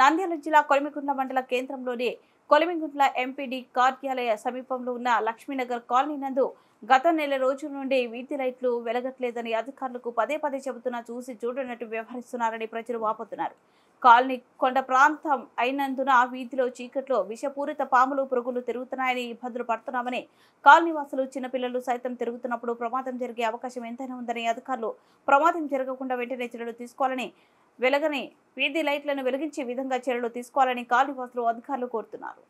నంద్యాల జిల్లా కొలిమిగుంట్ల మండల కేంద్రంలోని కొలిమిగుంట్ల ఎంపీడీ కార్యాలయ సమీపంలో ఉన్న లక్ష్మీనగర్ కాలనీ నందు గత నెల రోజుల నుండి వీధి లైట్లు వెలగట్లేదని అధికారులకు పదే పదే చెబుతున్నా చూసి చూడనట్టు వ్యవహరిస్తున్నారని ప్రజలు వాపోతున్నారు. కాలనీ కొండ ప్రాంతం అయినందున వీధిలో చీకట్లో విషపూరిత పాములు పురుగులు తిరుగుతున్నాయని ఇబ్బందులు పడుతున్నామని, కాలనీవాసులు చిన్నపిల్లలు సైతం తిరుగుతున్నప్పుడు ప్రమాదం జరిగే అవకాశం ఎంతైనా ఉందని అధికారులు ప్రమాదం జరగకుండా వెంటనే చర్యలు తీసుకోవాలని, వెలగని వీధి లైట్లను వెలిగించే విధంగా చర్యలు తీసుకోవాలని కాలనీవాసులు అధికారులు కోరుతున్నారు.